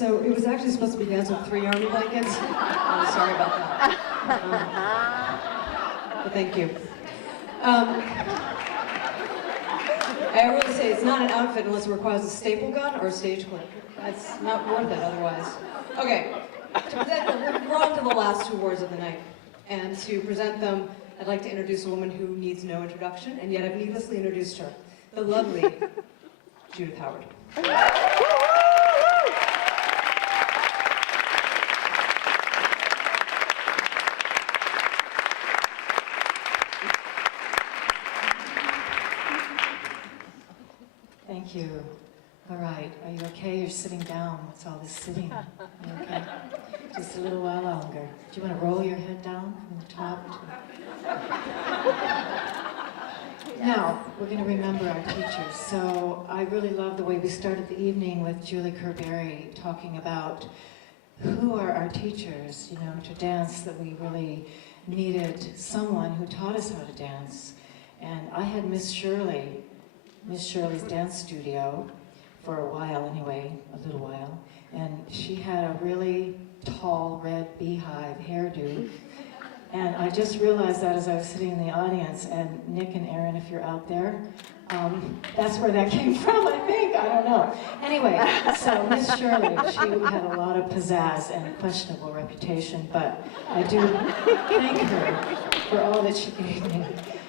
So it was actually supposed to be danced with 3 army blankets. I'm sorry about that. But thank you. I really say it's not an outfit unless it requires a staple gun or a stage clip. It's not worth it otherwise. Okay, we're on to the last 2 awards of the night. And to present them, I'd like to introduce a woman who needs no introduction, and yet I've needlessly introduced her. The lovely Judith Howard. Thank you. All right, are you okay? You're sitting down. What's all this sitting? You okay? Just a little while longer. Do you want to roll your head down from the top? Now, we're going to remember our teachers. So I really love the way we started the evening with Julie Kerberry talking about who are our teachers, you know, to dance, that we really needed someone who taught us how to dance. And I had Miss Shirley's dance studio for a while anyway, a little while, and she had a really tall red beehive hairdo, and I just realized that as I was sitting in the audience, and Nick and Aaron, if you're out there, that's where that came from, I think, I don't know. Anyway, so Miss Shirley, she had a lot of pizzazz and a questionable reputation, but I do thank her for all that she gave me.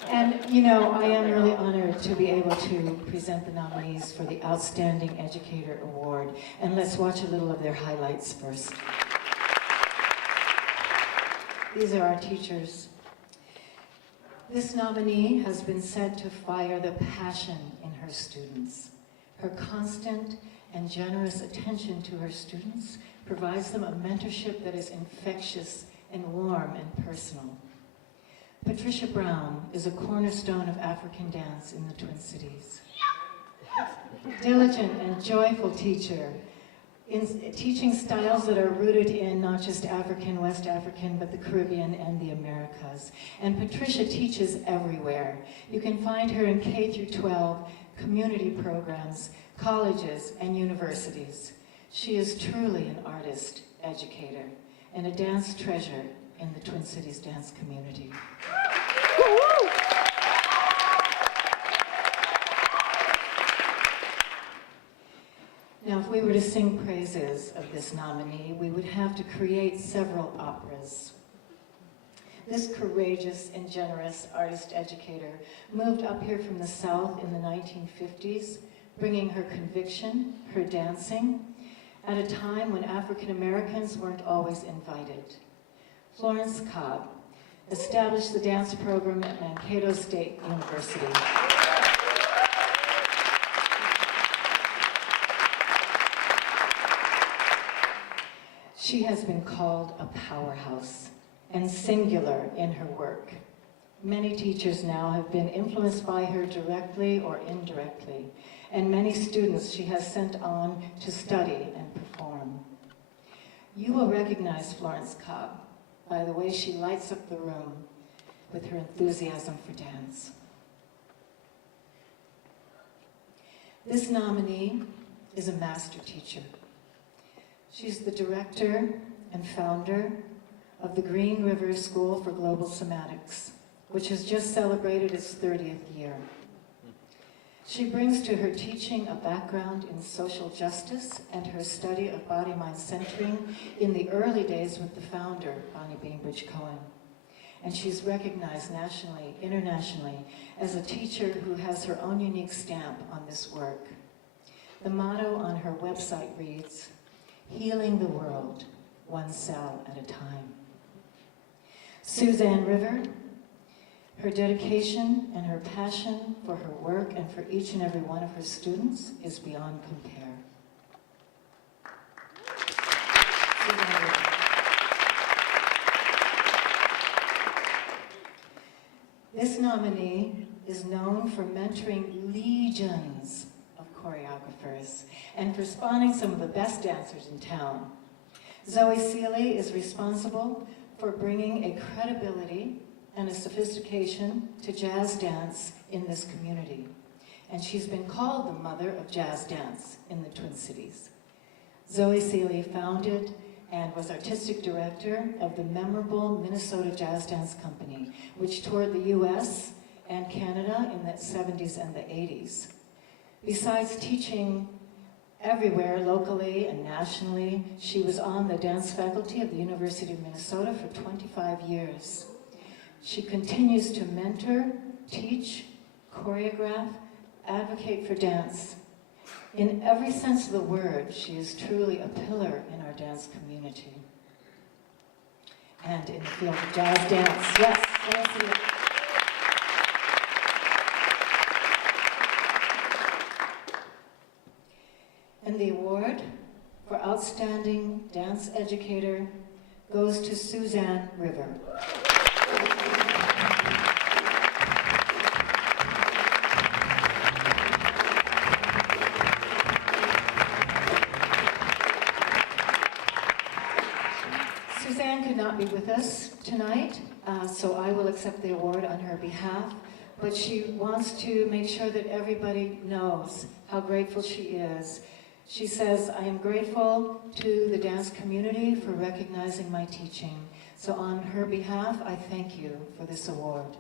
And, you know, I am really honored to be able to present the nominees for the Outstanding Educator Award. And let's watch a little of their highlights first. These are our teachers. This nominee has been said to fire the passion in her students. Her constant and generous attention to her students provides them a mentorship that is infectious and warm and personal. Patricia Brown is a cornerstone of African dance in the Twin Cities. Diligent and joyful teacher, in teaching styles that are rooted in not just African, West African, but the Caribbean and the Americas. And Patricia teaches everywhere. You can find her in K through 12, community programs, colleges, and universities. She is truly an artist, educator, and a dance treasure in the Twin Cities dance community. Now, if we were to sing praises of this nominee, we would have to create several operas. This courageous and generous artist-educator moved up here from the South in the 1950s, bringing her conviction, her dancing, at a time when African Americans weren't always invited. Florence Cobb established the dance program at Mankato State University. She has been called a powerhouse and singular in her work. Many teachers now have been influenced by her directly or indirectly, and many students she has sent on to study and perform. You will recognize Florence Cobb by the way she lights up the room with her enthusiasm for dance. This nominee is a master teacher. She's the director and founder of the Green River School for Global Somatics, which has just celebrated its 30th year. She brings to her teaching a background in social justice and her study of body-mind centering in the early days with the founder, Bonnie Bainbridge Cohen. And she's recognized nationally, internationally, as a teacher who has her own unique stamp on this work. The motto on her website reads, "Healing the world, one cell at a time." Suzanne River, her dedication and her passion for her work and for each and every one of her students is beyond compare. Suzanne River. This nominee is known for mentoring legions of choreographers and for spawning some of the best dancers in town. Zoe Sealy is responsible for bringing a credibility and a sophistication to jazz dance in this community. And she's been called the mother of jazz dance in the Twin Cities. Zoe Sealy founded and was artistic director of the memorable Minnesota Jazz Dance Company, which toured the US and Canada in the 70s and the 80s. Besides teaching everywhere, locally and nationally, she was on the dance faculty of the University of Minnesota for 25 years. She continues to mentor, teach, choreograph, advocate for dance. In every sense of the word, she is truly a pillar in our dance community. And in the field of jazz dance, yes, let's see it. And the award for Outstanding Dance Educator goes to Suzanne River. Suzanne could not be with us tonight, so I will accept the award on her behalf, but she wants to make sure that everybody knows how grateful she is. She says, I am grateful to the dance community for recognizing my teaching. So on her behalf, I thank you for this award.